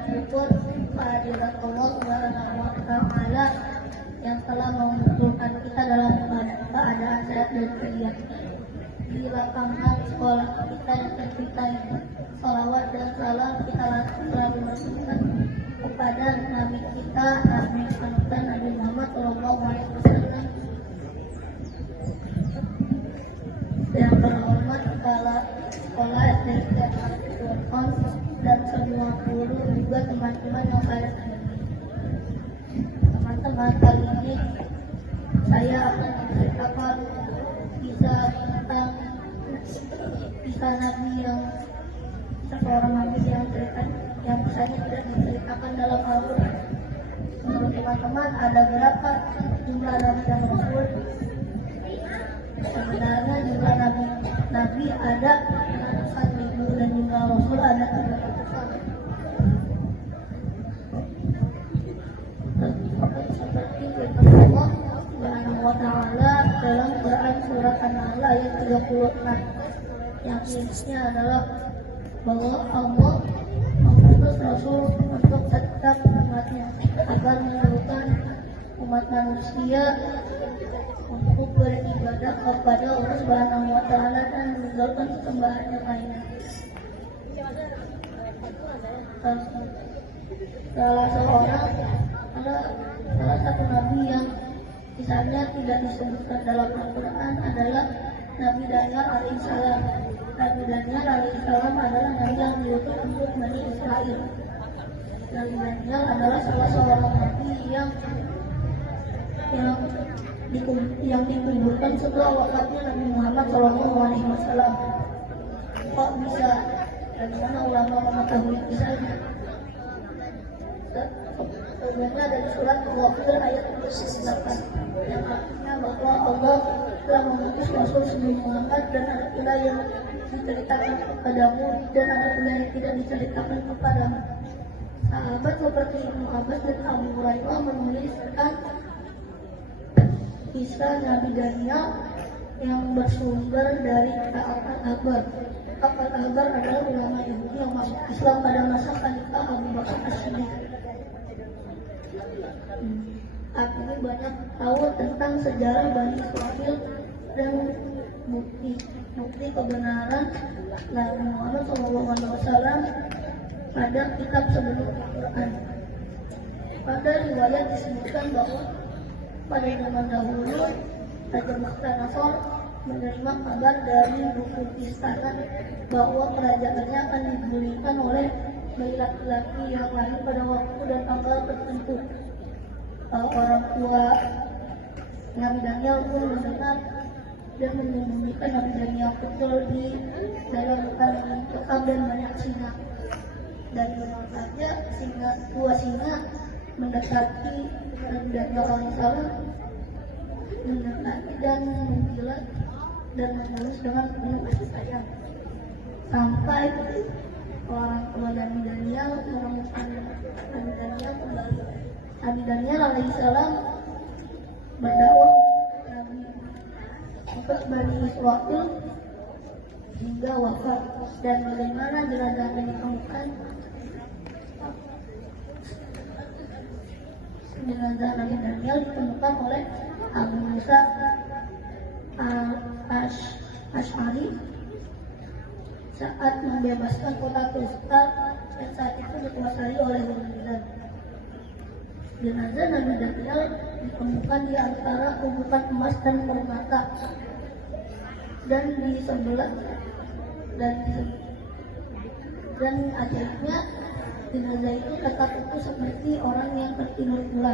bersyukur kehadirat Allah Subhanahu wa Ta'ala yang telah mengumpulkan kita dalam keadaan sehat dan ceria di lapangan sekolah kita yang tercinta ini. Salawat dan salam kita selalu bersyukur kepada Nabi kita, Nabi panutan Nabi Muhammad Shallallahu Alaihi Wasallam. Yang terhormat kepala sekolah SD dan semua guru, juga teman-teman yang saya sayangi. Teman-teman, kali ini saya akan menceritakan kisah tentang kisah Nabi yang seorang Nabi yang misalnya tidak diceritakan dalam Al-Quran. Menurut teman-teman, ada berapa jumlah Nabi dan Rasul? Sebenarnya jumlah Nabi ada 1.000 dan jumlah Rasul ada 300-an. Seperti firman Allah Subhanahu wa Ta'ala dalam Quran surat An-Nahl ayat 36 yang isinya adalah bahwa Allah mengutus Rasul untuk tetap umatnya agar menyerukan umat manusia untuk beribadah kepada Allah Subhanahu wa Ta'ala dan meninggalkan sembahan yang lainnya. Salah satu nabi yang misalnya tidak disebutkan dalam Al-Quran adalah Nabi Daniel alaihissalam. Nabi Daniel alaihissalam adalah nabi yang diutus untuk Bani Israel. Nabi Daniel adalah salah seorang nabi yang dikuburkan setelah wafatnya Nabi Muhammad Shallallahu Alaihi Wasallam. Kok bisa? Dan mana ulama mengetahui kisahnya? Sebenarnya dari surat Al-Ghafir ayat 28 yang artinya bahwa Allah telah mengutus Rasul sebelum Muhammad dan ada pula yang diceritakan kepadamu dan ada pula yang tidak diceritakan kepadamu. Sahabat seperti Ibnu Abbas dan Abu Hurairah menuliskan kisah Nabi Daniel yang bersumber dari Ka'ab al-Ahbar. Ka'ab al-Ahbar adalah ulama Yahudi yang masuk Islam pada masa Khalifah Abu Bakar As-Siddiq. Aku banyak tahu tentang sejarah Bani Israel dan bukti kebenaran Nabi Muhammad SAW pada kitab sebelum Al-Quran. Pada riwayat disebutkan bahwa pada zaman dahulu Raja Nakhtasor menerima kabar dari buku istana bahwa kerajaannya akan digulingkan oleh bayi laki-laki yang lahir pada waktu dan tanggal tertentu. Orang tua Nabi Daniel pun mendengar dan menyembunyikan Nabi Daniel kecil di dalam hutan yang cekam dan banyak singa. Dan benar saja dua singa mendekati Nabi Daniel alaihissalam, mendekati dan menjilat dan mengelus dengan penuh kasih sayang. Sampai orang tua Nabi Daniel menemukan Nabi Daniel kembali. Nabi Daniel alaihissalam berdakwah untuk Bani Israel hingga wafat. Dan bagaimana jenazahnya ditemukan? Jenazah Nabi Daniel ditemukan oleh Abu Musa al-Ash'ari saat membebaskan kota Tusqa yang saat itu dikuasai oleh Romawi. Jenazah Nabi Daniel ditemukan di antara tumpukan emas dan permata, dan di sebelah dan akhirnya jenazah itu tetap utuh seperti orang yang tertidur pulas.